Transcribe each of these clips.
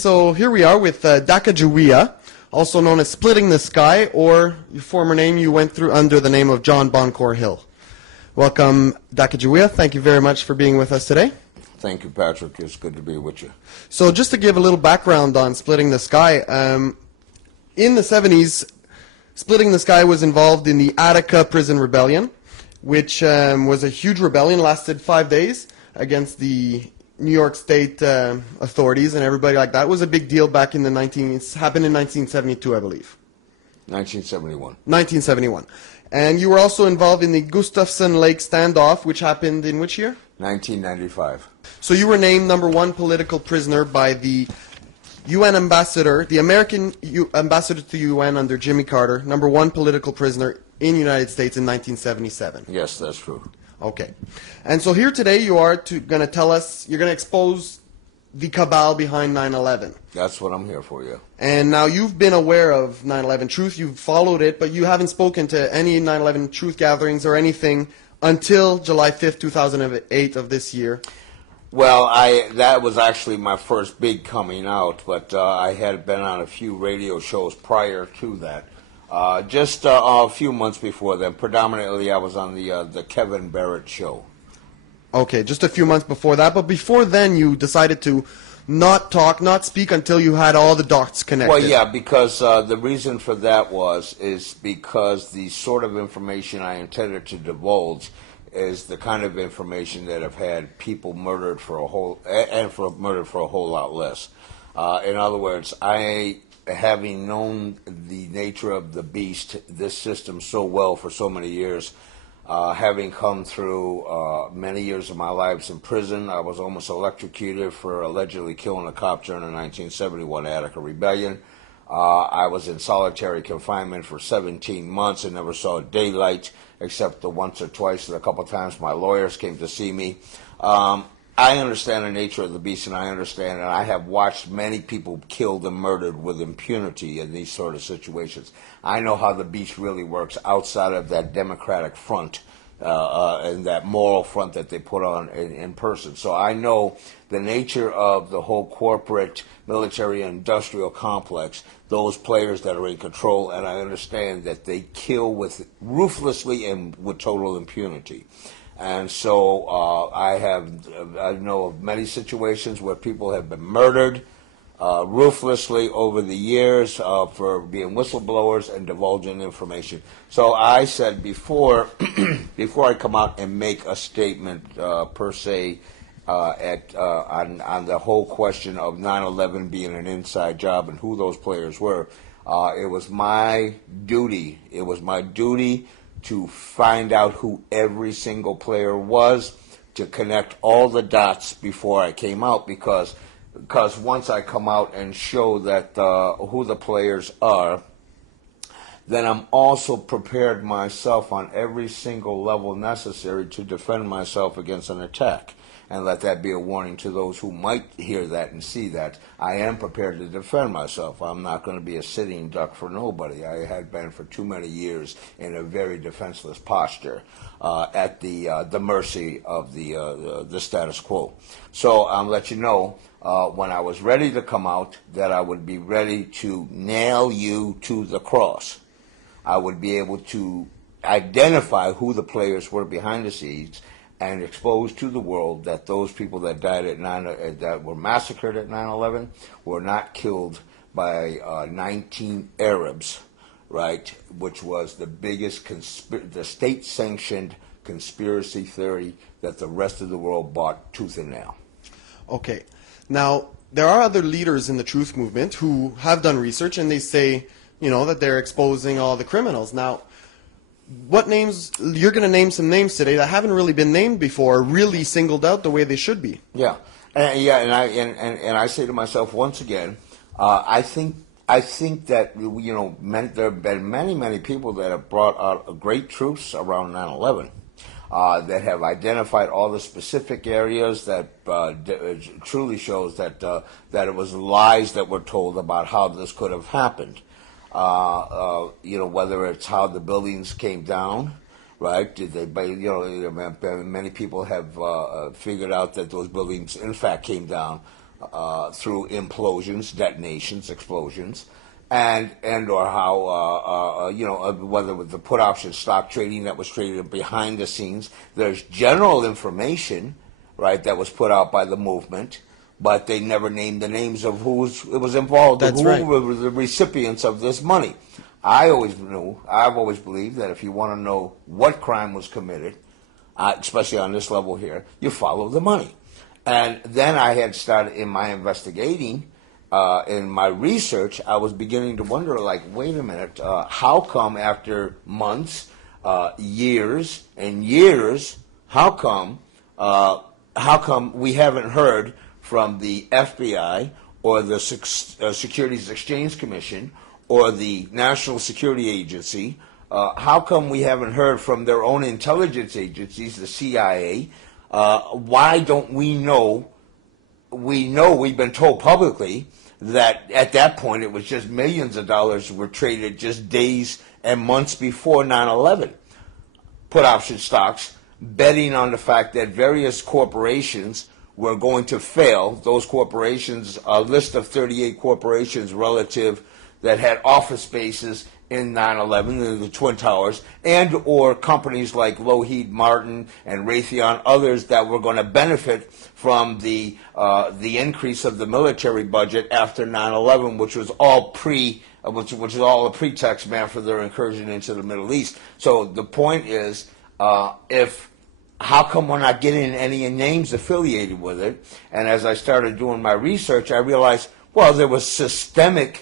so here we are with Dacajeweiah, also known as Splitting the Sky, or your former name you went through under the name of John Boncore Hill. Welcome, Dacajeweiah. Thank you very much for being with us today. Thank you, Patrick. It's good to be with you. So just to give a little background on Splitting the Sky, in the 70s, Splitting the Sky was involved in the Attica Prison Rebellion, which was a huge rebellion, lasted 5 days against the New York State authorities and everybody like that. It was a big deal back in the happened in 1972, I believe. 1971. 1971. And you were also involved in the Gustafsen Lake Standoff, which happened in which year? 1995. So you were named #1 political prisoner by the UN ambassador, the American ambassador to the UN under Jimmy Carter, #1 political prisoner in the United States in 1977. Yes, that's true. Okay. And so here today you are going to tell us, you're going to expose the cabal behind 9/11. That's what I'm here for, yeah. And now you've been aware of 9/11 Truth, you've followed it, but you haven't spoken to any 9/11 Truth gatherings or anything until July 5th, 2008 of this year. Well, that was actually my first big coming out, but I had been on a few radio shows prior to that. Just a few months before then, predominantly I was on the Kevin Barrett show. Okay, just a few months before that, but before then you decided to not talk, not speak until you had all the dots connected. Well, yeah, because the reason for that is because the sort of information I intended to divulge is the kind of information that have had people murdered for a whole lot less. In other words, having known the nature of the beast, this system so well for so many years, having come through many years of my lives in prison. I was almost electrocuted for allegedly killing a cop during the 1971 Attica Rebellion. I was in solitary confinement for 17 months and never saw daylight, except the once or twice and a couple times my lawyers came to see me. I understand the nature of the beast, and I have watched many people killed and murdered with impunity in these sort of situations. I know how the beast really works outside of that democratic front and that moral front that they put on in person. So I know the nature of the whole corporate military-industrial complex, those players that are in control, and I understand that they kill ruthlessly and with total impunity. And so I know of many situations where people have been murdered ruthlessly over the years for being whistleblowers and divulging information. So I said before I come out and make a statement per se on the whole question of 9/11 being an inside job and who those players were, it was my duty. It was my duty to find out who every single player was, to connect all the dots before I came out, because once I come out and show that who the players are, then I'm also prepared myself on every single level necessary to defend myself against an attack. And let that be a warning to those who might hear that and see that. I am prepared to defend myself. I'm not going to be a sitting duck for nobody. I had been for too many years in a very defenseless posture at the mercy of the status quo. So I'll let you know when I was ready to come out that I would be ready to nail you to the cross. I would be able to identify who the players were behind the scenes and expose to the world that those people that died that were massacred at 9/11 were not killed by 19 Arabs, right? Which was the biggest the state-sanctioned conspiracy theory that the rest of the world bought tooth and nail. Okay, now there are other leaders in the truth movement who have done research, and they say, that they're exposing all the criminals. Now, what names, you're going to name some names today that haven't really been named before, really singled out the way they should be. Yeah, and I say to myself once again, I think that there have been many people that have brought out great truths around 9/11. That have identified all the specific areas that truly shows that it was lies that were told about how this could have happened. Whether it's how the buildings came down, right? Many people have figured out that those buildings, in fact, came down through implosions, detonations, explosions, and or how whether with the put option stock trading that was traded behind the scenes. There's general information, right, that was put out by the movement, but they never named the names of who was involved, That's who right. were the recipients of this money. I've always believed that if you want to know what crime was committed, especially on this level here, you follow the money. And then I had started in my investigating, in my research, I was beginning to wonder, like, wait a minute, how come after months, years and years, how come we haven't heard from the FBI or the Securities Exchange Commission or the National Security Agency? How come we haven't heard from their own intelligence agencies, the CIA? Why don't we know? We know we've been told publicly that at that point it was just millions of dollars were traded just days and months before 9/11. Put option stocks, betting on the fact that various corporations were going to fail. Those corporations, a list of 38 corporations relative that had office spaces in 9/11, the Twin Towers, and or companies like Lockheed Martin and Raytheon, others that were going to benefit from the increase of the military budget after 9/11, which was all a pretext, man, for their incursion into the Middle East. So the point is, how come we're not getting any names affiliated with it? And as I started doing my research, I realized, well, there was statements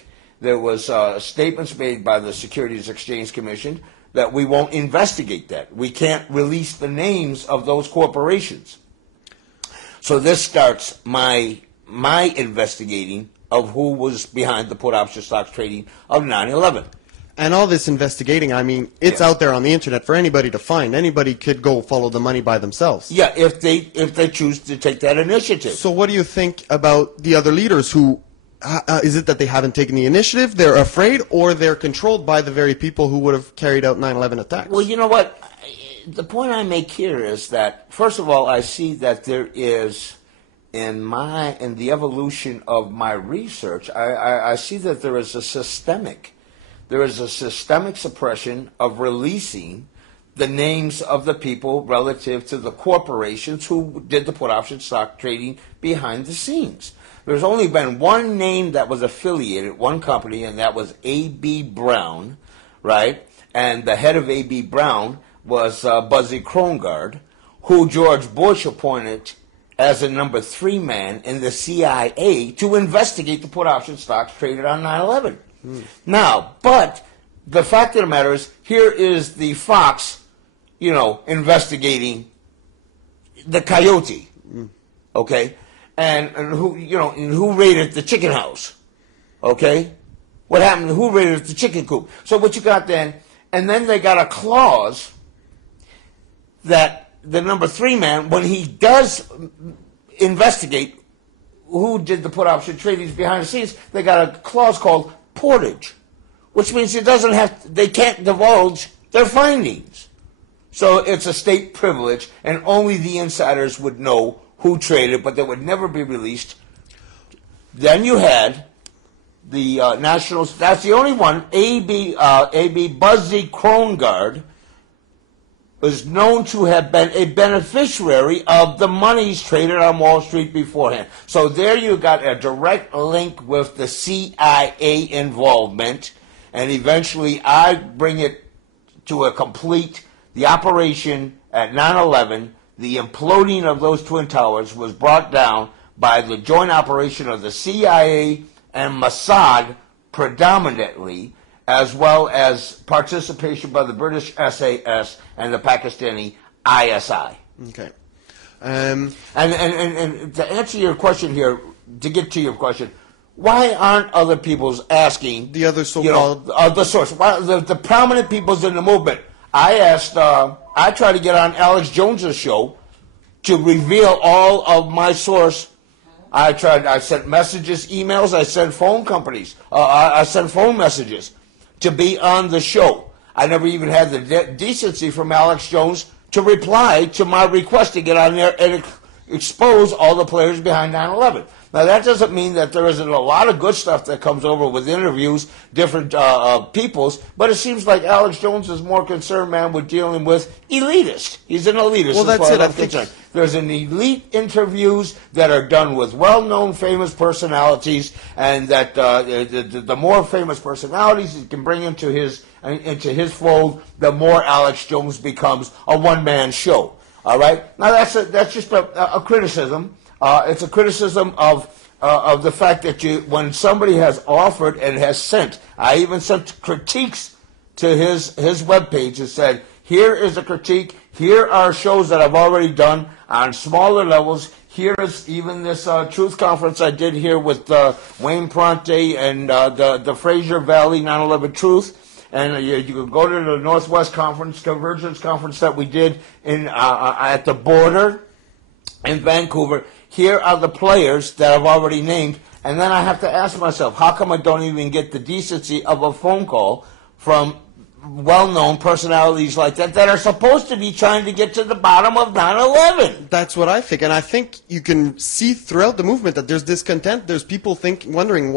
made by the Securities Exchange Commission that we won't investigate that. We can't release the names of those corporations. So this starts my investigating of who was behind the put option stocks trading of 9/11. And all this investigating, I mean, it's out there on the internet for anybody to find. Anybody could go follow the money by themselves. Yeah, if they choose to take that initiative. So what do you think about the other leaders who, is it that they haven't taken the initiative, they're afraid, or they're controlled by the very people who would have carried out 9/11 attacks? Well, you know what? The point I make here is that, first of all, I see that there is, in the evolution of my research, I see that there is a systemic suppression of releasing the names of the people relative to the corporations who did the put option stock trading behind the scenes. There's only been one name that was affiliated, one company, and that was A.B. Brown, right? And the head of A.B. Brown was Buzzy Krongard, who George Bush appointed as a number 3 man in the CIA to investigate the put option stocks traded on 9/11. Now, but the fact of the matter is, here is the fox, investigating the coyote, okay, and who raided the chicken house, okay? What happened? Who raided the chicken coop? So what you got then? And then they got a clause that the number 3 man, when he does investigate who did the put option tradings behind the scenes, they got a clause called portage, which means they can't divulge their findings. So it's a state privilege, and only the insiders would know who traded, but they would never be released. Then you had the Nationals. That's the only one. A.B. Buzzy Krongard was known to have been a beneficiary of the monies traded on Wall Street beforehand. So there you got a direct link with the CIA involvement, and eventually I bring it to a complete, the operation at 9/11, the imploding of those Twin Towers was brought down by the joint operation of the CIA and Mossad predominantly, as well as participation by the British SAS and the Pakistani ISI. Okay. And to answer your question here, to get to your question, why aren't other people's asking The other so-called... the source? Why, the prominent peoples in the movement. I tried to get on Alex Jones's show to reveal all of my source. I sent messages, emails, I sent phone companies, I sent phone messages to be on the show. I never even had the decency from Alex Jones to reply to my request to get on there and expose all the players behind 9/11. Now, that doesn't mean that there isn't a lot of good stuff that comes over with interviews, different peoples, but it seems like Alex Jones is more concerned, man, with dealing with elitists. He's an elitist. Well, that's it. I'm concerned. There's an elite interviews that are done with well-known, famous personalities, and that the more famous personalities he can bring into his fold, the more Alex Jones becomes a one-man show. All right? Now, that's just a criticism. It's a criticism of the fact that when somebody has offered and has sent, I even sent critiques to his webpage and said, here is a critique, here are shows that I've already done on smaller levels, here is even this truth conference I did here with Wayne Prante and the Fraser Valley 9/11 Truth. And you can go to the Northwest Conference, Convergence Conference that we did at the border in Vancouver. Here are the players that I've already named, and then I have to ask myself, how come I don't even get the decency of a phone call from well-known personalities like that are supposed to be trying to get to the bottom of 9/11? That's what I think, and I think you can see throughout the movement that there's discontent. There's people wondering,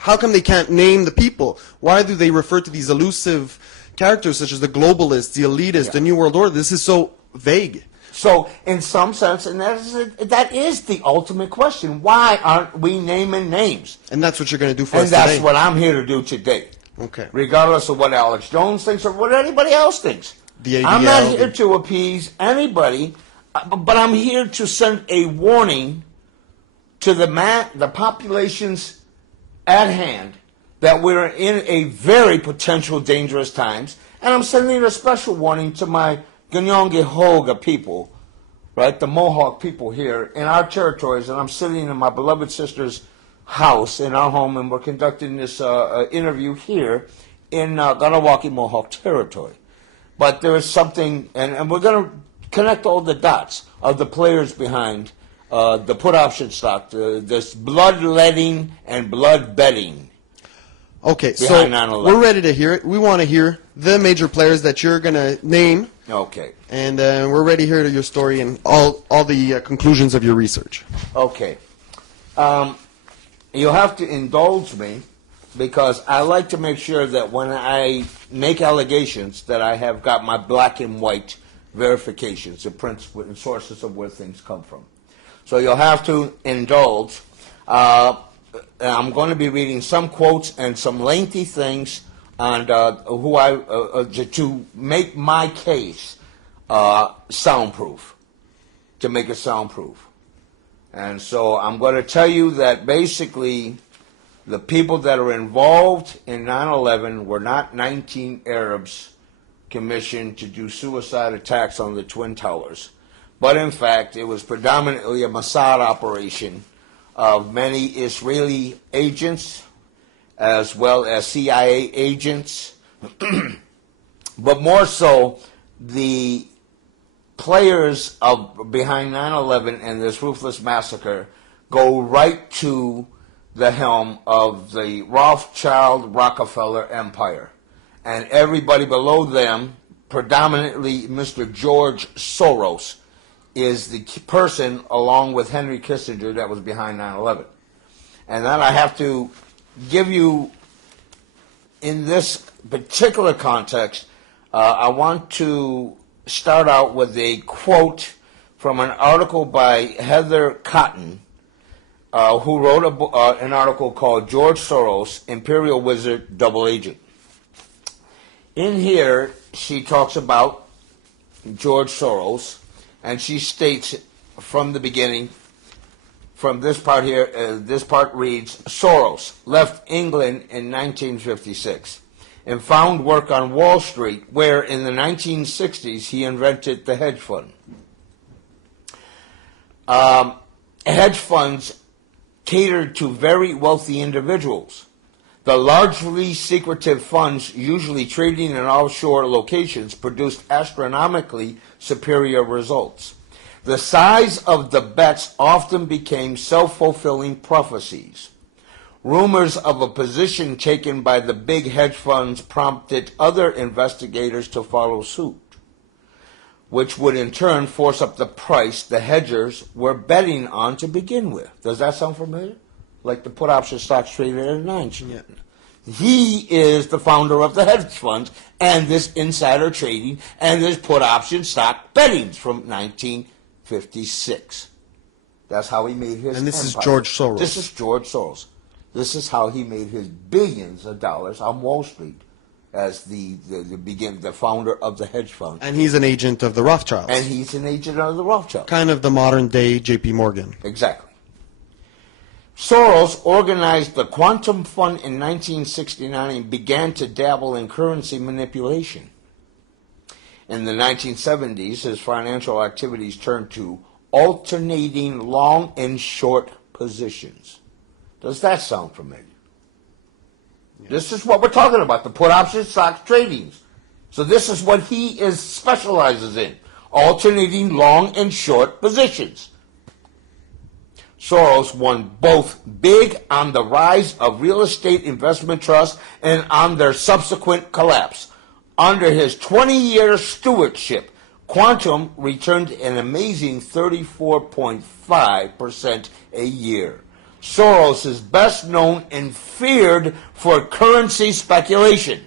how come they can't name the people? Why do they refer to these elusive characters such as the globalists, the elitists, the New World Order? This is so vague. So, in some sense, and that is the ultimate question. Why aren't we naming names? And that's what you're going to do for us today. And that's what I'm here to do today. Okay. Regardless of what Alex Jones thinks or what anybody else thinks. I'm not here to appease anybody, but I'm here to send a warning to the populations at hand that we're in a very potential dangerous times, and I'm sending a special warning to my Ganyongehoga people, right, the Mohawk people here in our territories, and I'm sitting in my beloved sister's house in our home, and we're conducting this interview here in Ganawaki Mohawk territory. But there is something, and we're going to connect all the dots of the players behind the put option stock, this bloodletting and blood betting. Okay, so 9/11. We're ready to hear it. We want to hear the major players that you're going to name. Okay. And we're ready to hear your story and all the conclusions of your research. Okay. You'll have to indulge me because I like to make sure that when I make allegations that I have got my black and white verifications, the principles and sources of where things come from. So you'll have to indulge. I'm going to be reading some quotes and some lengthy things on to make my case soundproof, to make it soundproof. And so I'm going to tell you that basically the people that are involved in 9/11 were not 19 Arabs commissioned to do suicide attacks on the Twin Towers, but in fact it was predominantly a Mossad operation of many Israeli agents as well as CIA agents, but more so the players behind 9/11 and this ruthless massacre go right to the helm of the Rothschild Rockefeller empire. And everybody below them, predominantly Mr. George Soros, is the person, along with Henry Kissinger, that was behind 9/11. And then I have to give you, in this particular context, I want to start out with a quote from an article by Heather Cotton, who wrote an article called George Soros, Imperial Wizard, Double Agent. In here, she talks about George Soros, and she states from the beginning, from this part here, this part reads, Soros left England in 1956 and found work on Wall Street, where in the 1960s he invented the hedge fund. Hedge funds catered to very wealthy individuals. The largely secretive funds, usually trading in offshore locations, produced astronomically superior results. The size of the bets often became self-fulfilling prophecies. Rumors of a position taken by the big hedge funds prompted other investigators to follow suit. which would in turn force up the price the hedgers were betting on to begin with. Does that sound familiar? Like the put option stocks traded at 9. Yeah. He is the founder of the hedge funds and this insider trading and this put option stock bettings from 1956. That's how he made his And this empire. is George Soros. This is George Soros. This is how he made his billions of dollars on Wall Street as the founder of the hedge fund. And he's an agent of the Rothschilds. And he's an agent of the Rothschilds. Kind of the modern day J.P. Morgan. Exactly. Soros organized the Quantum Fund in 1969 and began to dabble in currency manipulation. In the 1970s, his financial activities turned to alternating long and short positions. Does that sound familiar? Yes. This is what we're talking about, the put option stocks tradings. So this is what he specializes in, alternating long and short positions. Soros won both big on the rise of real estate investment trusts and on their subsequent collapse. Under his 20-year stewardship, Quantum returned an amazing 34.5% a year. Soros is best known and feared for currency speculation.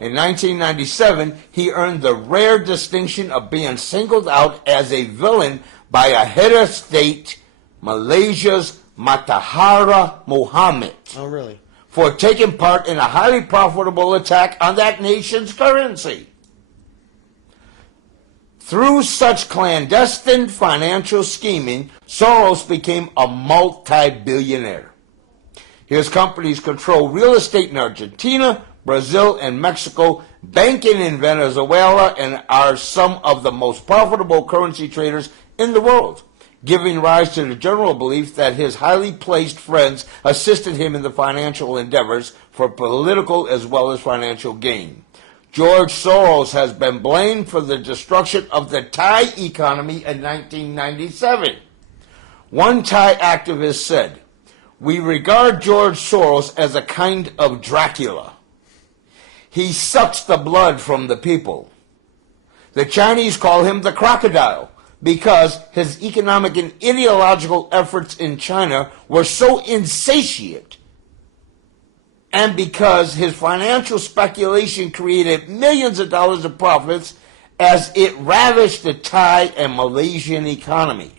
In 1997, he earned the rare distinction of being singled out as a villain by a head of state, Malaysia's Matahara Mohamad. Oh, really? For taking part in a highly profitable attack on that nation's currency. Through such clandestine financial scheming, Soros became a multi-billionaire. His companies control real estate in Argentina, Brazil, and Mexico, banking in Venezuela, and are some of the most profitable currency traders in the world, giving rise to the general belief that his highly placed friends assisted him in the financial endeavors for political as well as financial gain. George Soros has been blamed for the destruction of the Thai economy in 1997. One Thai activist said, "We regard George Soros as a kind of Dracula. He sucks the blood from the people. The Chinese call him the crocodile because his economic and ideological efforts in China were so insatiate, and because his financial speculation created millions of dollars of profits as it ravished the Thai and Malaysian economies.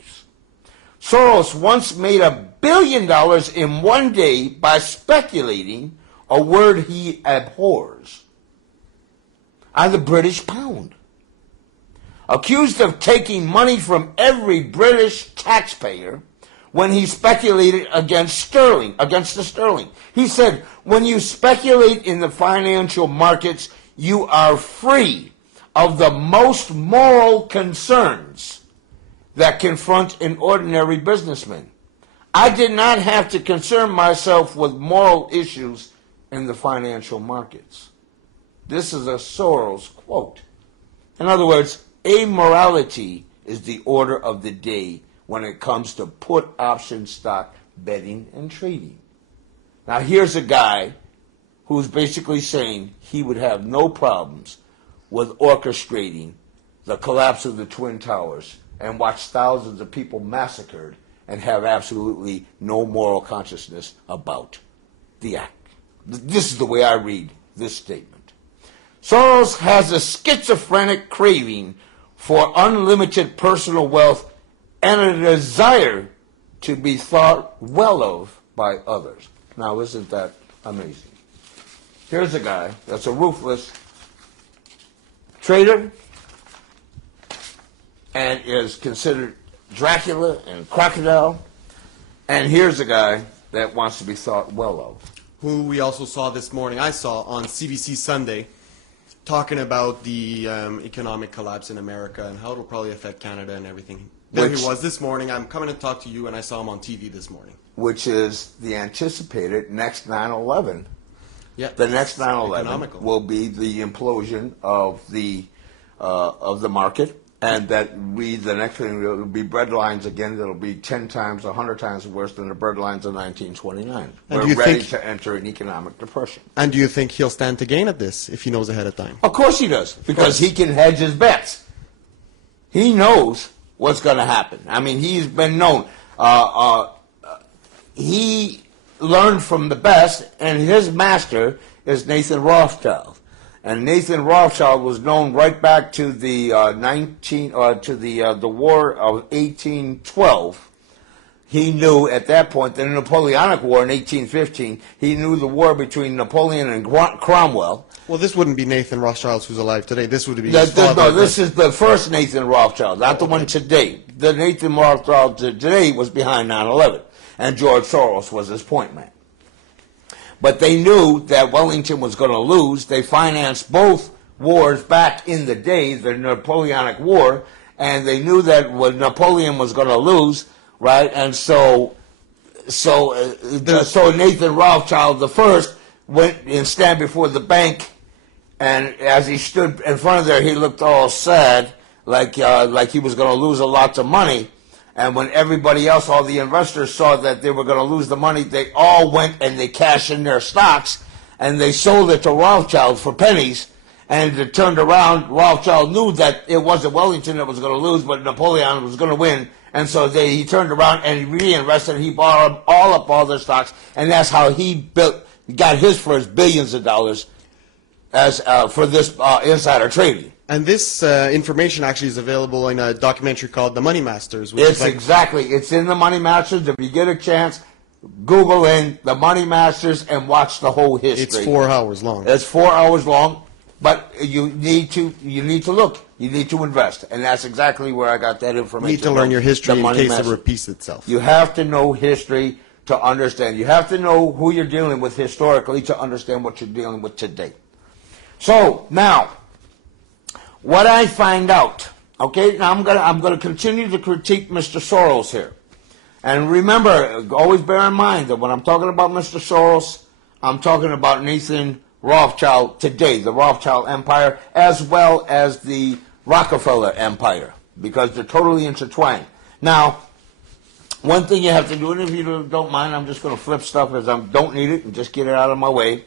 Soros once made $1 billion in one day by speculating, a word he abhors, on the British pound. Accused of taking money from every British taxpayer when he speculated against the sterling. He said, when you speculate in the financial markets, you are free of the most moral concerns that confront an ordinary businessman. I did not have to concern myself with moral issues in the financial markets. This is a Soros quote. In other words, amorality is the order of the day when it comes to put option stock betting and trading. Now here's a guy who's basically saying he would have no problems with orchestrating the collapse of the Twin Towers and watch thousands of people massacred and have absolutely no moral consciousness about the act. This is the way I read this statement. Soros has a schizophrenic craving for unlimited personal wealth and a desire to be thought well of by others. Now, isn't that amazing? Here's a guy that's a ruthless trader and is considered Dracula and crocodile. And here's a guy that wants to be thought well of. Who we also saw this morning, I saw on CBC Sunday, talking about the economic collapse in America and how it'll probably affect Canada and everything. There he was this morning. I'm coming to talk to you, and I saw him on TV this morning. Which is the anticipated next 9/11. Yeah, the next 9/11 will be the implosion of the market, and that the next thing will be bread lines again. That'll be 10 times, 100 times worse than the bread lines of 1929. We're ready to enter an economic depression. And do you think he'll stand to gain at this if he knows ahead of time? Of course he does, because he can hedge his bets. He knows what's going to happen. I mean, he's been known. He learned from the best, and his master is Nathan Rothschild. And Nathan Rothschild was known right back to the the War of 1812. He knew at that point, the Napoleonic War in 1815, he knew the war between Napoleon and Cromwell. Well, this wouldn't be Nathan Rothschild who's alive today. This would be his father. No, this is the first Nathan Rothschild, not the one today. The Nathan Rothschild today was behind 9/11, and George Soros was his point man. But they knew that Wellington was going to lose. They financed both wars back in the day, the Napoleonic War, and they knew that Napoleon was going to lose. Right, and so Nathan Rothschild the first went and stand before the bank, and as he stood in front of there, he looked all sad, like he was going to lose a lot of money. And when everybody else, all the investors, saw that they were going to lose the money, they all went and they cashed in their stocks, and they sold it to Rothschild for pennies. And it turned around. Rothschild knew that it wasn't Wellington that was going to lose, but Napoleon was going to win. And so he turned around and he reinvested. He bought all their stocks, and that's how he got his first billions of dollars as for this insider trading. And this information actually is available in a documentary called The Money Masters. It's in The Money Masters. If you get a chance, Google in The Money Masters and watch the whole history. It's 4 hours long. It's 4 hours long. But you need to look. You need to invest, and that's exactly where I got that information. You need to learn your history in case it repeats itself. You have to know history to understand. You have to know who you're dealing with historically to understand what you're dealing with today. So now, what I find out. Okay, now I'm gonna continue to critique Mr. Soros here, and remember, always bear in mind that when I'm talking about Mr. Soros, I'm talking about Nathan Rothschild today, the Rothschild Empire, as well as the Rockefeller Empire, because they're totally intertwined. Now, one thing you have to do, and if you don't mind, I'm just going to flip stuff as I don't need it and just get it out of my way,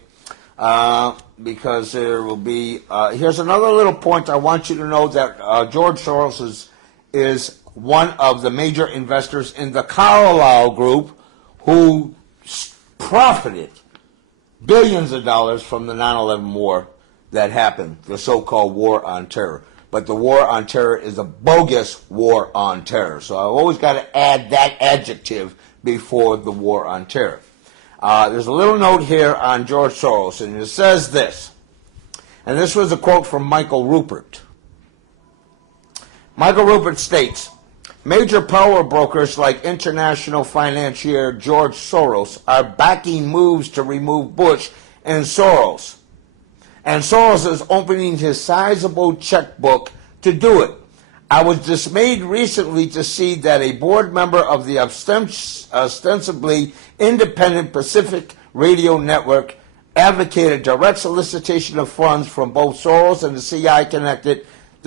because there will be, here's another little point I want you to know, that George Soros is one of the major investors in the Carlyle Group, who profited billions of dollars from the 9/11 war that happened, the so-called war on terror. But the war on terror is a bogus war on terror. So I've always got to add that adjective before the war on terror. There's a little note here on George Soros, and it says this. And this was a quote from Michael Rupert. Michael Rupert states, major power brokers like international financier George Soros are backing moves to remove Bush and Soros. And Soros is opening his sizable checkbook to do it. I was dismayed recently to see that a board member of the ostensibly independent Pacific Radio Network advocated direct solicitation of funds from both Soros and the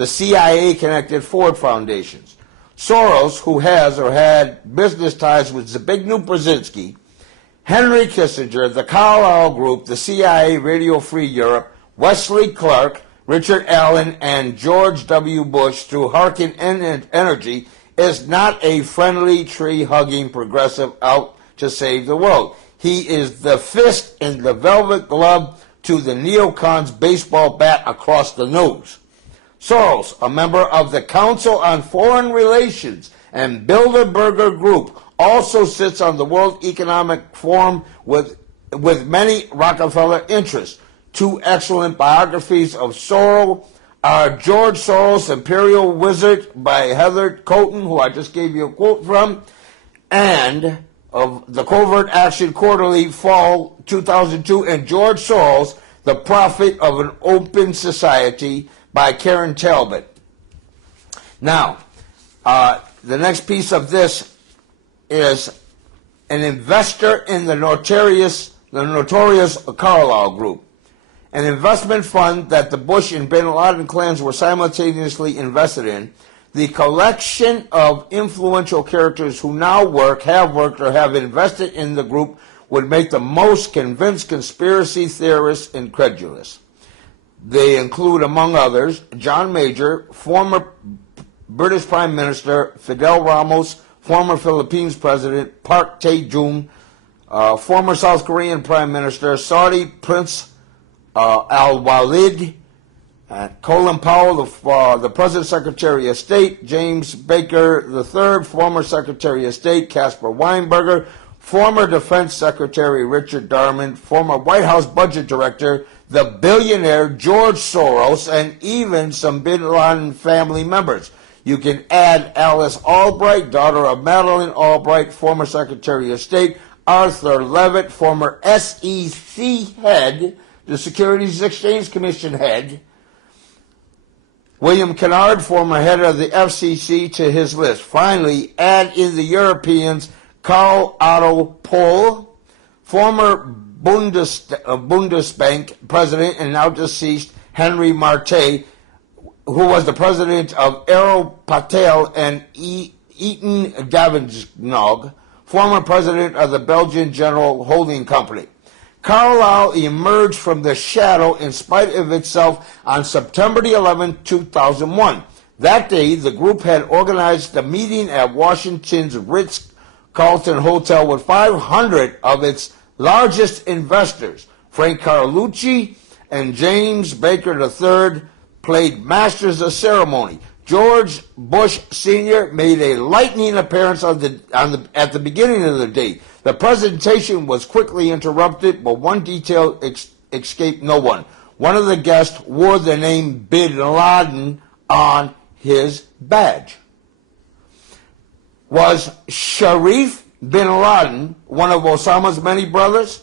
CIA-connected Ford Foundations. Soros, who has or had business ties with Zbigniew Brzezinski, Henry Kissinger, the Carlyle Group, the CIA, Radio Free Europe, Wesley Clark, Richard Allen, and George W. Bush through Harkin Energy, is not a friendly, tree-hugging progressive out to save the world. He is the fist in the velvet glove to the neocons' baseball bat across the nose. Soros, a member of the Council on Foreign Relations and Bilderberger Group, also sits on the World Economic Forum with many Rockefeller interests. Two excellent biographies of Soros are George Soros, Imperial Wizard by Heather Coton, who I just gave you a quote from, and of the Covert Action Quarterly, Fall 2002, and George Soros, The Prophet of an Open Society by Karen Talbot. Now, the next piece of this is an investor in the notorious Carlyle Group, an investment fund that the Bush and bin Laden clans were simultaneously invested in. The collection of influential characters who now have worked, or have invested in the group would make the most convinced conspiracy theorists incredulous. They include, among others, John Major, former British Prime Minister Fidel Ramos, former Philippines President Park Tae-jun, former South Korean Prime Minister, Saudi Prince Al-Walid, Colin Powell, the President Secretary of State, James Baker III, former Secretary of State, Caspar Weinberger, former Defense Secretary Richard Darman, former White House Budget Director, the billionaire George Soros, and even some Bin Laden family members. You can add Alice Albright, daughter of Madeleine Albright, former Secretary of State, Arthur Levitt, former SEC head, the Securities Exchange Commission head, William Kennard, former head of the FCC, to his list. Finally, add in the Europeans Karl Otto Pohl, former Bundesbank president and now deceased Henry Marte, who was the president of Aero Patel and Eaton Davidsnog, former president of the Belgian General Holding Company. Carlisle emerged from the shadow in spite of itself on September 11, 2001. That day, the group had organized a meeting at Washington's Ritz-Carlton Hotel with 500 of its largest investors. Frank Carlucci and James Baker III played masters of ceremony. George Bush Sr. made a lightning appearance at the beginning of the day. The presentation was quickly interrupted, but one detail escaped no one. One of the guests wore the name Bin Laden on his badge. Was Sharif Bin Laden one of Osama's many brothers?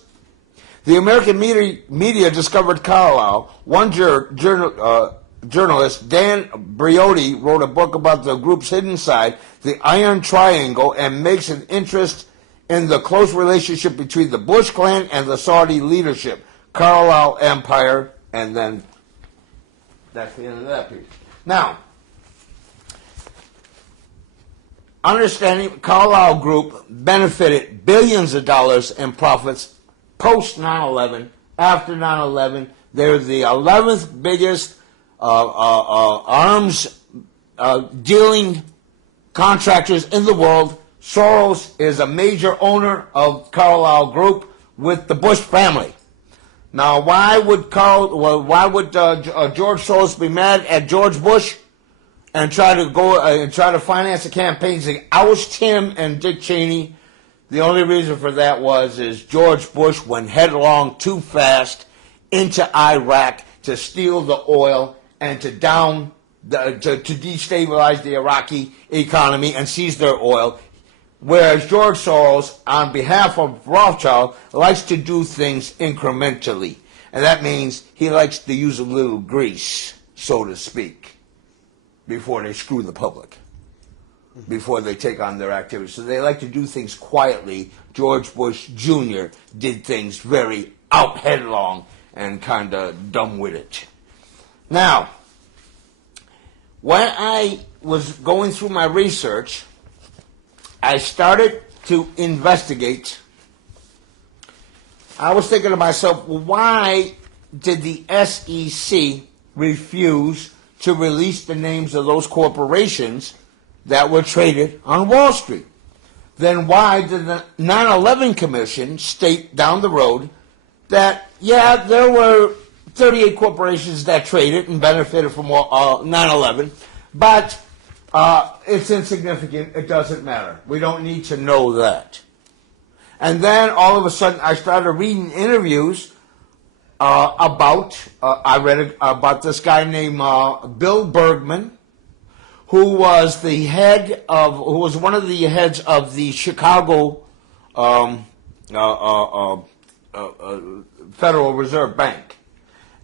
The American media discovered Carlisle. One journalist, Dan Briotti, wrote a book about the group's hidden side, the Iron Triangle, and makes an interest in the close relationship between the Bush clan and the Saudi leadership, Carlisle Empire, and then that's the end of that piece. Now, understanding Carlisle Group benefited billions of dollars in profits post 9/11, after 9/11. They're the 11th biggest arms dealing contractors in the world. Soros is a major owner of Carlisle Group with the Bush family. Now, why would George Soros be mad at George Bush and try to finance the campaigns to oust him and Dick Cheney? The only reason for that is George Bush went headlong too fast into Iraq to steal the oil and to destabilize the Iraqi economy and seize their oil. Whereas George Soros, on behalf of Rothschild, likes to do things incrementally. And that means he likes to use a little grease, so to speak, before they screw the public, before they take on their activities. So they like to do things quietly. George Bush Jr. did things very out headlong and kind of dumb-witted. Now, when I was going through my research, I started to investigate. I was thinking to myself, why did the SEC refuse to release the names of those corporations that were traded on Wall Street? Then why did the 9/11 Commission state down the road that, yeah, there were 38 corporations that traded and benefited from 9/11, but it's insignificant. It doesn't matter. We don't need to know that. And then all of a sudden, I started reading interviews I read about this guy named Bill Bergman, who was one of the heads of the Chicago Federal Reserve Bank.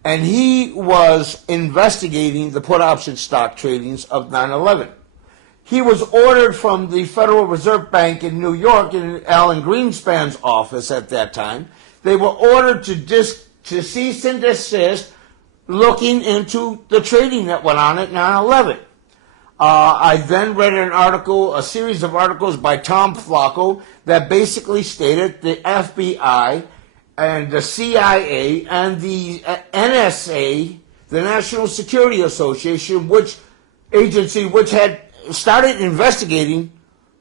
And he was investigating the put option stock tradings of 9/11. He was ordered from the Federal Reserve Bank in New York, in Alan Greenspan's office at that time. They were ordered to cease and desist looking into the trading that went on at 9/11. I then read a series of articles by Tom Flacco that basically stated the FBI and the CIA and the NSA, the National Security Association, which had started investigating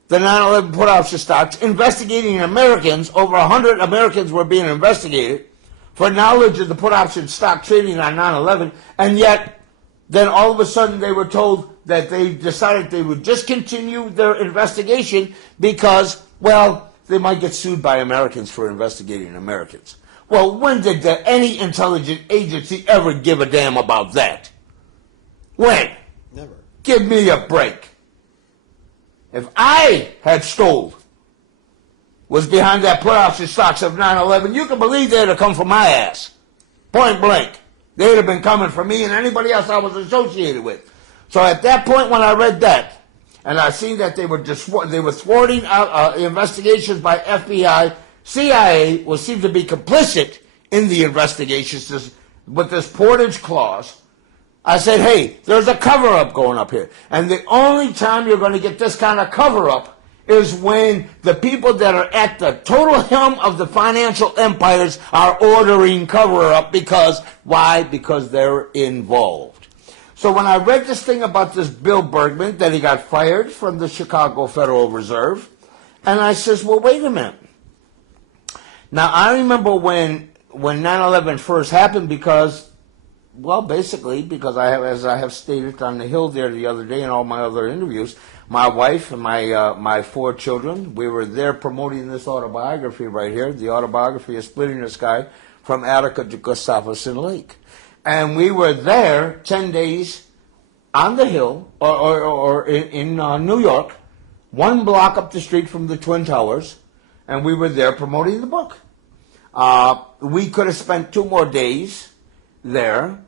the 9/11 put option stocks, investigating Americans. Over 100 Americans were being investigated for knowledge of the put option stock trading on 9/11, and yet then all of a sudden they were told that they decided they would discontinue their investigation because, well, they might get sued by Americans for investigating Americans. Well, when did any intelligence agency ever give a damn about that? When? Never. Give me a break. If I had stole, was behind that put option stocks of 9/11, you can believe they'd have come for my ass. Point blank. They'd have been coming for me and anybody else I was associated with. So at that point when I read that, and I seen that they were thwarting investigations by FBI, CIA will seem to be complicit in the investigations with this portage clause, I said, hey, there's a cover-up going up here. And the only time you're going to get this kind of cover-up is when the people that are at the total helm of the financial empires are ordering cover-up. Because, why? Because they're involved. So when I read this thing about this Bill Bergman, that he got fired from the Chicago Federal Reserve, and I says, well, wait a minute. Now, I remember when 9/11 first happened because, well, basically, because as I have stated on the Hill there the other day in all my other interviews, my wife and my 4 children, we were there promoting this autobiography right here. The autobiography is Splitting the Sky from Attica to Gustafsen Lake. And we were there 10 days on the Hill, or in New York, 1 block up the street from the Twin Towers, and we were there promoting the book. We could have spent 2 more days there,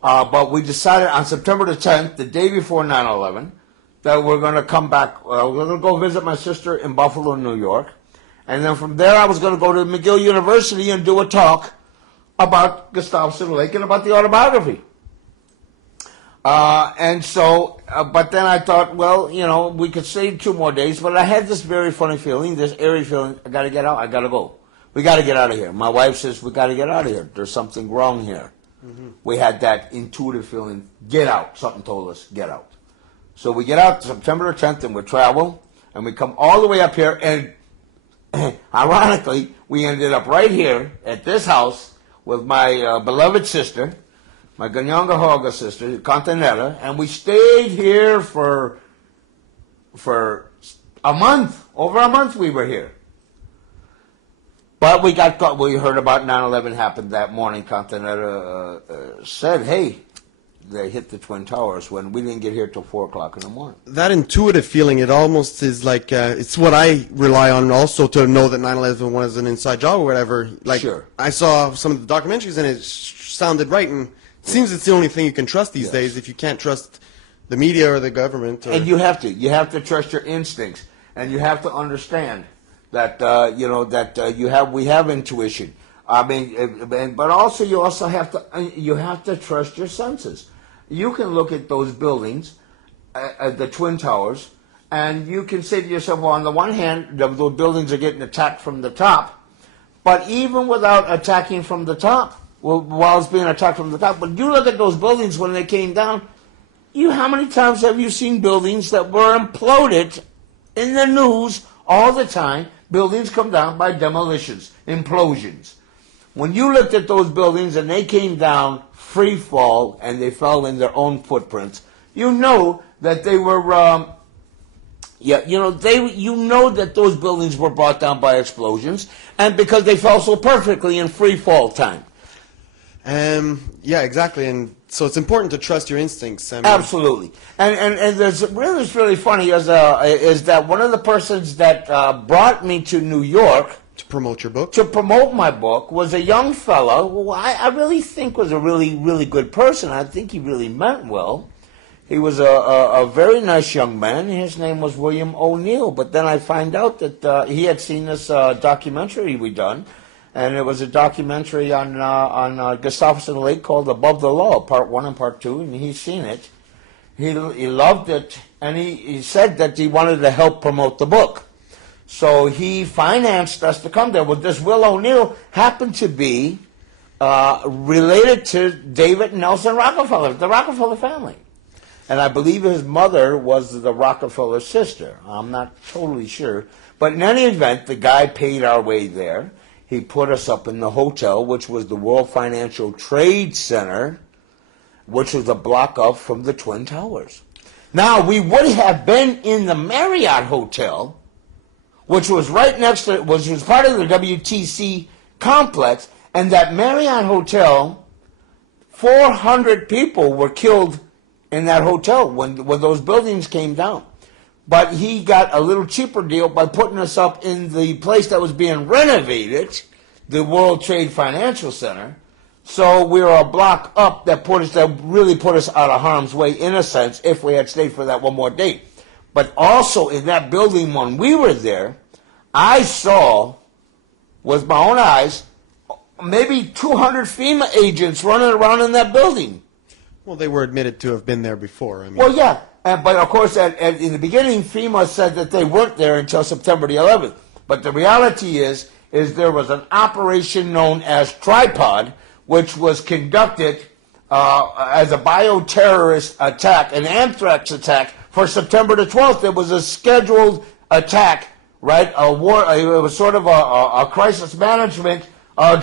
but we decided on September the 10th, the day before 9/11, that we're going to come back. We're going to go visit my sister in Buffalo, New York. And then from there, I was going to go to McGill University and do a talk about Gustafsen Lake and about the autobiography. But then I thought, well, you know, we could save 2 more days. But I had this very funny feeling, this eerie feeling, I got to get out, I got to go. We got to get out of here. My wife says, we got to get out of here. There's something wrong here. Mm-hmm. We had that intuitive feeling, get out. Something told us, get out. So we get out September the 10th and we travel, and we come all the way up here, and ironically, we ended up right here at this house with my beloved sister, my Ganyanga sister, Continetta, and we stayed here for a month. Over a month we were here. But we heard about 9/11 happened that morning. Continetta said, hey, they hit the Twin Towers when we didn't get here till 4 o'clock in the morning. That intuitive feeling, it almost is like, it's what I rely on also to know that 9/11 was an inside job or whatever. Like, sure. I saw some of the documentaries and it sounded right, and it seems it's the only thing you can trust these days if you can't trust the media or the government. And you have to trust your instincts, and you have to understand that, we have intuition. I mean, but also you have to trust your senses. You can look at those buildings, at the Twin Towers, and you can say to yourself, well, on the one hand, those buildings are getting attacked from the top, but even without attacking from the top, while it's being attacked from the top, but you look at those buildings when they came down, how many times have you seen buildings that were imploded in the news all the time? Buildings come down by demolitions, implosions. When you looked at those buildings and they came down free fall and they fell in their own footprints, you know that they were, that those buildings were brought down by explosions, and because they fell so perfectly in free fall time. Yeah, exactly, and so it's important to trust your instincts. Absolutely, and there's really funny is that one of the persons that brought me to New York to promote your book? To promote my book was a young fellow who I really think was a really, really good person. I think he really meant well. He was a very nice young man. His name was William O'Neill. But then I find out that he had seen this documentary we done, and it was a documentary on Gustafsen Lake called Above the Law, Part 1 and Part 2, and he's seen it. He loved it, and he said that he wanted to help promote the book. So he financed us to come there. Well, this Will O'Neill happened to be related to David and Nelson Rockefeller, the Rockefeller family. And I believe his mother was the Rockefeller sister. I'm not totally sure. But in any event, the guy paid our way there. He put us up in the hotel, which was the World Financial Trade Center, which was a block up from the Twin Towers. Now, we would have been in the Marriott Hotel, which was right next to, which was part of the WTC complex, and that Marriott Hotel, 400 people were killed in that hotel when those buildings came down. But he got a little cheaper deal by putting us up in the place that was being renovated, the World Trade Financial Center. So we were a block up that really put us out of harm's way, in a sense, if we had stayed for that one more day. But also in that building when we were there, I saw with my own eyes maybe 200 FEMA agents running around in that building. Well, they were admitted to have been there before. I mean. Well, yeah. But, of course, in the beginning, FEMA said that they weren't there until September the 11th. But the reality is there was an operation known as Tripod, which was conducted as a bioterrorist attack, an anthrax attack, for September the 12th. It was a scheduled attack, right? It was sort of a crisis management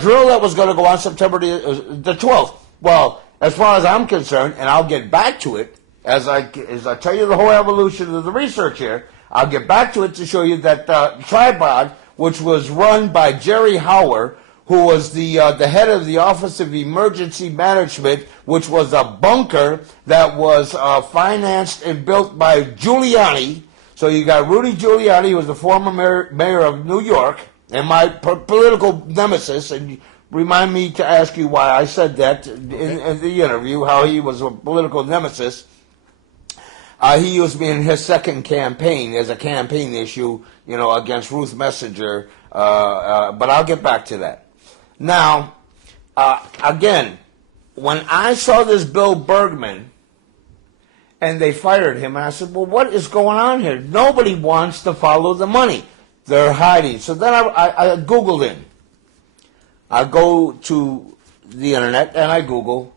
drill that was going to go on September the 12th. Well, as far as I'm concerned, and I'll get back to it, as I tell you the whole evolution of the research here, I'll get back to it to show you that Tripod, which was run by Jerry Hauer, who was the head of the Office of Emergency Management, which was a bunker that was financed and built by Giuliani. So you got Rudy Giuliani, who was the former mayor of New York, and my political nemesis, and remind me to ask you why I said that in the interview, how he was a political nemesis. He used me in his second campaign as a campaign issue, against Ruth Messenger, but I'll get back to that. Now, again, when I saw this Bill Bergman, and they fired him, and I said, well, what is going on here? Nobody wants to follow the money. They're hiding. So then I Googled him. I go to the internet, and I Google,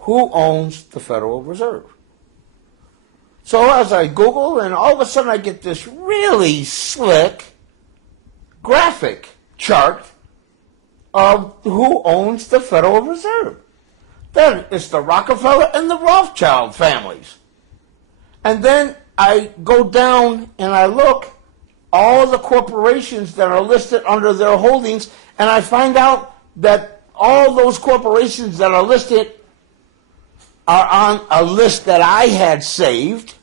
who owns the Federal Reserve? So as I Google, and all of a sudden I get this really slick graphic chart of who owns the Federal Reserve. Then it's the Rockefeller and the Rothschild families. And then I go down and I look all the corporations that are listed under their holdings, and I find out that all those corporations that are listed are on a list that I had saved.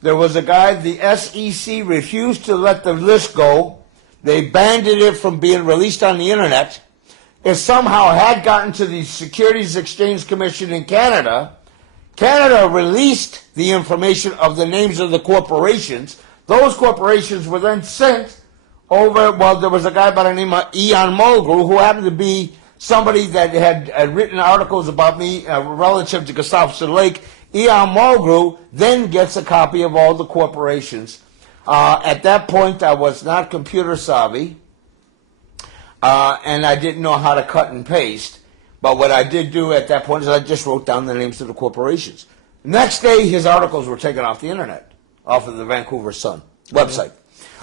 There was a guy, the SEC refused to let the list go. They banned it from being released on the internet. It somehow had gotten to the Securities Exchange Commission in Canada. Canada released the information of the names of the corporations. Those corporations were then sent over, well, there was a guy by the name of Ian Mulgrew, who happened to be somebody that had written articles about me relative to Gustafsen Lake. Ian Mulgrew then gets a copy of all the corporations. At that point, I was not computer savvy, and I didn't know how to cut and paste. But what I did do at that point is I just wrote down the names of the corporations. Next day, his articles were taken off the internet, off of the Vancouver Sun website.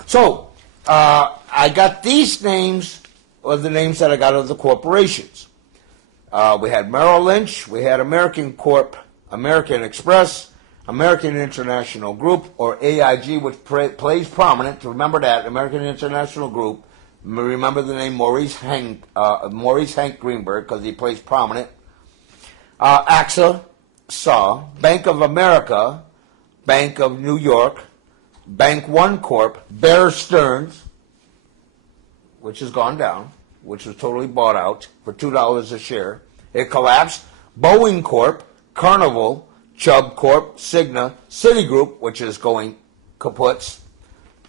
So I got these names, or the names that I got of the corporations. We had Merrill Lynch, we had American Corp, American Express, American International Group, or AIG, which plays prominent. Remember that, American International Group. Remember the name Maurice Hank Greenberg, because he plays prominent. AXA, SAW, Bank of America, Bank of New York, Bank One Corp, Bear Stearns, which has gone down, which was totally bought out for $2 a share. It collapsed. Boeing Corp, Carnival, Chubb Corp, Cigna, Citigroup, which is going kaputs.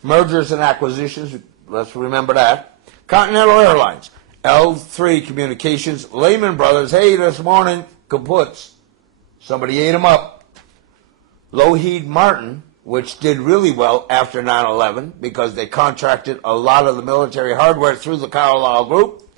Mergers and acquisitions, let's remember that. Continental Airlines, L3 Communications, Lehman Brothers, hey, this morning, kaputs. Somebody ate them up. Lockheed Martin, which did really well after 9/11 because they contracted a lot of the military hardware through the Carlyle Group.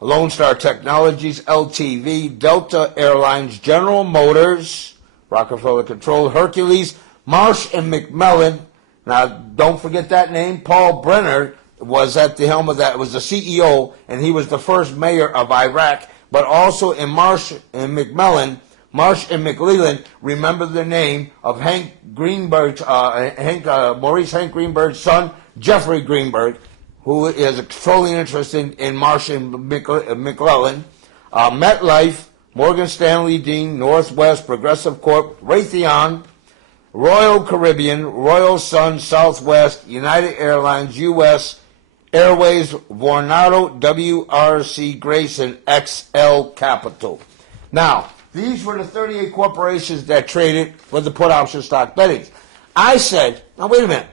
Lone Star Technologies, LTV, Delta Airlines, General Motors, Rockefeller controlled Hercules, Marsh, and McMillan. Now, don't forget that name. Paul Brenner was at the helm of that, was the CEO, and he was the first mayor of Iraq. But also in Marsh and McMillan, Marsh and McLeland, remember the name of Hank Greenberg, Maurice Hank Greenberg's son, Jeffrey Greenberg, who is a controlling interest in Marsh and McLellan. MetLife, Morgan Stanley Dean, Northwest, Progressive Corp, Raytheon, Royal Caribbean, Royal Sun, Southwest, United Airlines, U.S. Airways, Vornado, WRC Grace, and XL Capital. Now, these were the 38 corporations that traded with the put option stock bettings. I said, now wait a minute.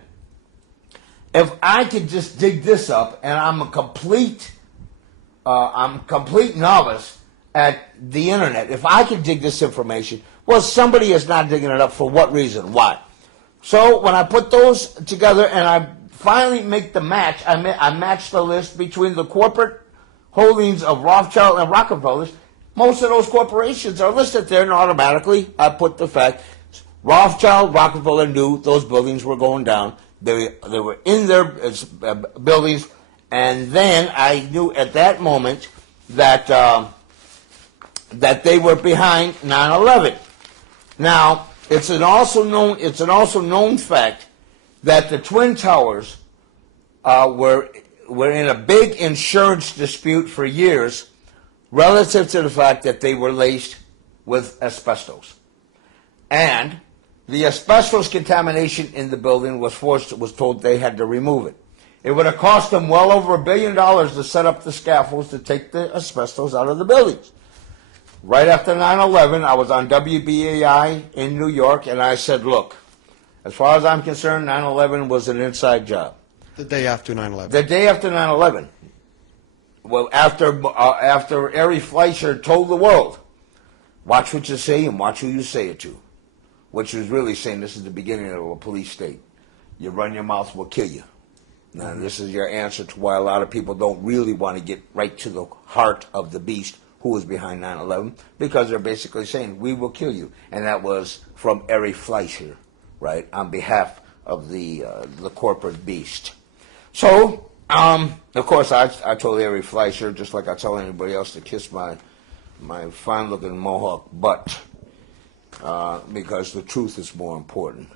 If I could just dig this up, and I'm a complete novice at the internet. If I could dig this information, well, somebody is not digging it up. For what reason? Why? So when I put those together and I finally make the match, I match the list between the corporate holdings of Rothschild and Rockefellers. Most of those corporations are listed there, and automatically I put the fact Rothschild, Rockefeller knew those buildings were going down. They were in their buildings, and then I knew at that moment that that they were behind 9/11. Now, it's an also known fact that the Twin Towers were in a big insurance dispute for years relative to the fact that they were laced with asbestos. And the asbestos contamination in the building was told they had to remove it. It would have cost them well over $1 billion to set up the scaffolds to take the asbestos out of the buildings. Right after 9/11, I was on WBAI in New York, and I said, look, as far as I'm concerned, 9/11 was an inside job. The day after 9/11. The day after 9/11. Well, after Ari Fleischer told the world, watch what you say and watch who you say it to, which was really saying this is the beginning of a police state. You run your mouth, we'll kill you. Now, this is your answer to why a lot of people don't really want to get right to the heart of the beast, who was behind 9/11, because they're basically saying, we will kill you. And that was from Ari Fleischer, right, on behalf of the corporate beast. So, of course, I told Ari Fleischer, just like I tell anybody else, to kiss my fine-looking Mohawk butt, because the truth is more important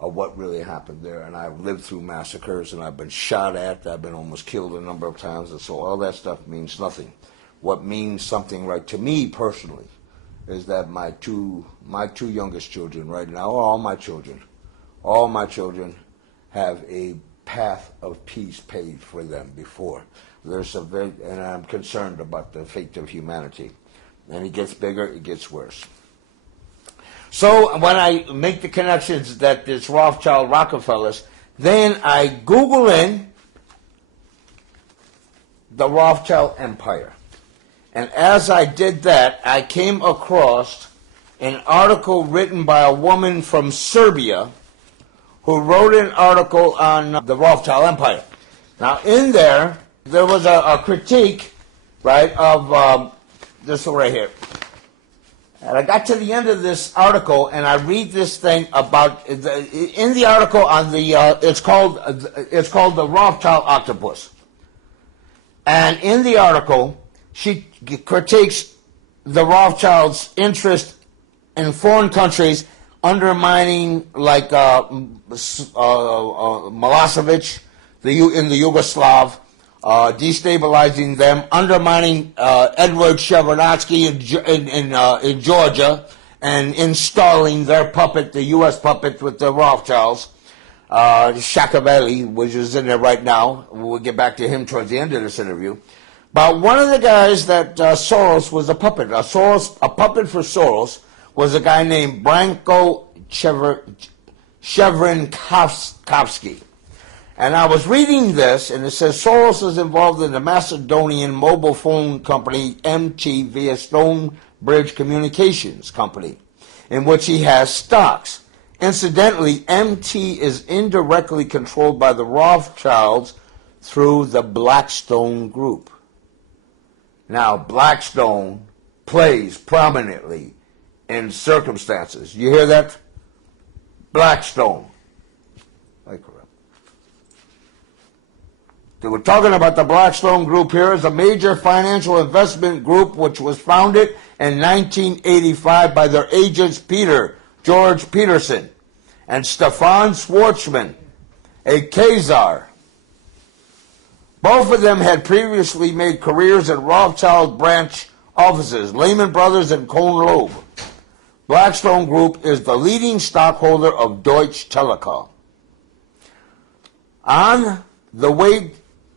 of what really happened there. And I've lived through massacres, and I've been shot at, I've been almost killed a number of times, and so all that stuff means nothing. What means something right to me personally is that my two youngest children right now, all my children have a path of peace paved for them before. And I'm concerned about the fate of humanity. And it gets bigger, it gets worse. So when I make the connections that it's Rothschild Rockefellers, then I Google in the Rothschild Empire. And as I did that, I came across an article written by a woman from Serbia who wrote an article on the Rothschild Empire. Now, in there was a critique, right, of this one right here. And I got to the end of this article, and I read this thing about in the article on the it's called the Rothschild Octopus. And in the article, she critiques the Rothschilds' interest in foreign countries, undermining like Milosevic in the Yugoslav, destabilizing them, undermining Edward Shevardnadze in Georgia, and installing their puppet, the U.S. puppet with the Rothschilds, Dacajeweiah, which is in there right now. We'll get back to him towards the end of this interview. But one of the guys that Soros was a puppet. A puppet for Soros was a guy named Branko Shevrinkovsky. And I was reading this, and it says Soros is involved in the Macedonian mobile phone company MT via Stonebridge Communications Company, in which he has stocks. Incidentally, MT is indirectly controlled by the Rothschilds through the Blackstone Group. Now, Blackstone plays prominently in circumstances. You hear that? Blackstone. They were talking about the Blackstone Group here as a major financial investment group which was founded in 1985 by their agents George Peterson, and Stefan Schwartzman, a Khazar. Both of them had previously made careers in Rothschild branch offices, Lehman Brothers and Kohn Loeb. Blackstone Group is the leading stockholder of Deutsche Telekom. On the way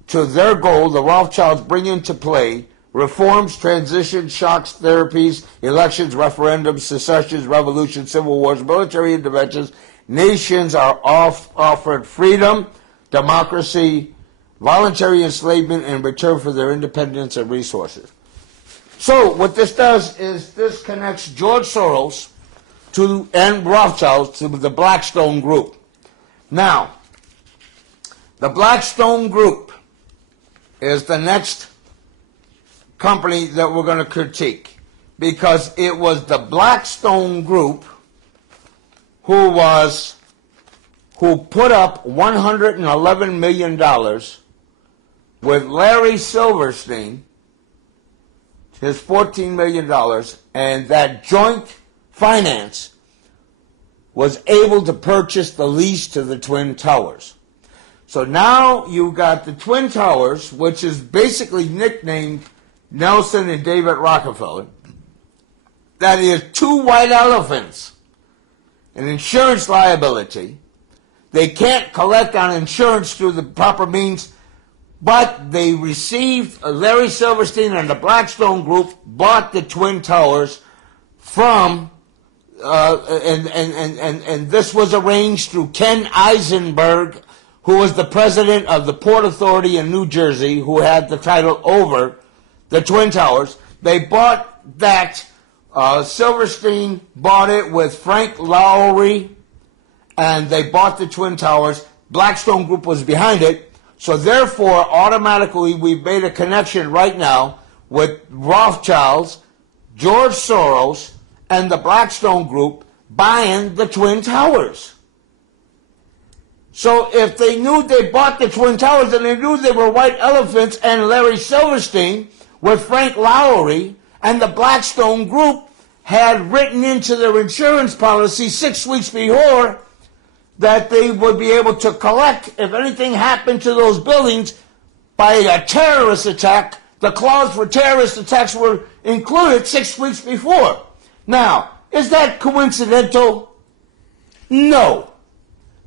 to their goal, the Rothschilds bring into play reforms, transitions, shocks, therapies, elections, referendums, secessions, revolutions, civil wars, military interventions. Nations are offered freedom, democracy, voluntary enslavement in return for their independence and resources. So what this does is this connects George Soros and Rothschilds to the Blackstone Group. Now, the Blackstone Group is the next company that we're going to critique, because it was the Blackstone Group who put up $111 million with Larry Silverstein, his $14 million, and that joint finance was able to purchase the lease to the Twin Towers. So now you've got the Twin Towers, which is basically nicknamed Nelson and David Rockefeller. That is two white elephants, an insurance liability. They can't collect on insurance through the proper means, but they received, Larry Silverstein and the Blackstone Group bought the Twin Towers from, and this was arranged through Ken Eisenberg, who was the president of the Port Authority in New Jersey, who had the title over the Twin Towers. They bought that. Silverstein bought it with Frank Lowry, and they bought the Twin Towers. Blackstone Group was behind it. So therefore, automatically, we've made a connection right now with Rothschilds, George Soros, and the Blackstone Group buying the Twin Towers. So if they knew they bought the Twin Towers and they knew they were white elephants, and Larry Silverstein with Frank Lowry and the Blackstone Group had written into their insurance policy 6 weeks before that they would be able to collect if anything happened to those buildings by a terrorist attack, the clause for terrorist attacks were included 6 weeks before. Now, is that coincidental? No.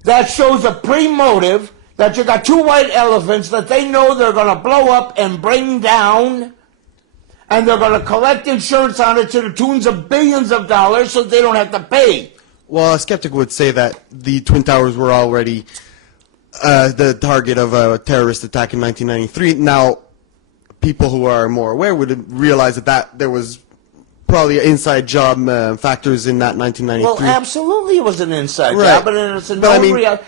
That shows a pre-motive that you got two white elephants that they know they're going to blow up and bring down, and they're going to collect insurance on it to the tunes of billions of dollars so they don't have to pay. Well, a skeptic would say that the Twin Towers were already the target of a terrorist attack in 1993. Now, people who are more aware would realize that there was probably inside job factors in that 1993. Well, absolutely it was an inside job, and it's a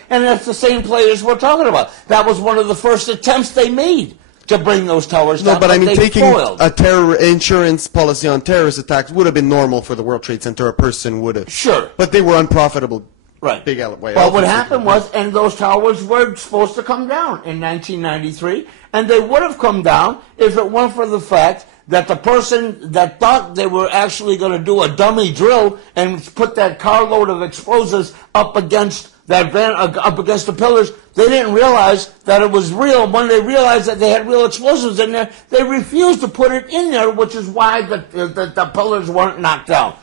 and it's the same players we're talking about. That was one of the first attempts they made to bring those towers down. No, but I mean, taking a terror insurance policy on terrorist attacks would have been normal for the World Trade Center. A person would have. Sure. But they were unprofitable. Right. Big way. But what happened was, and those towers were supposed to come down in 1993, and they would have come down if it weren't for the fact that the person that thought they were actually going to do a dummy drill and put that carload of explosives up against that van, up against the pillars, they didn't realize that it was real. When they realized that they had real explosives in there, they refused to put it in there, which is why the pillars weren't knocked down.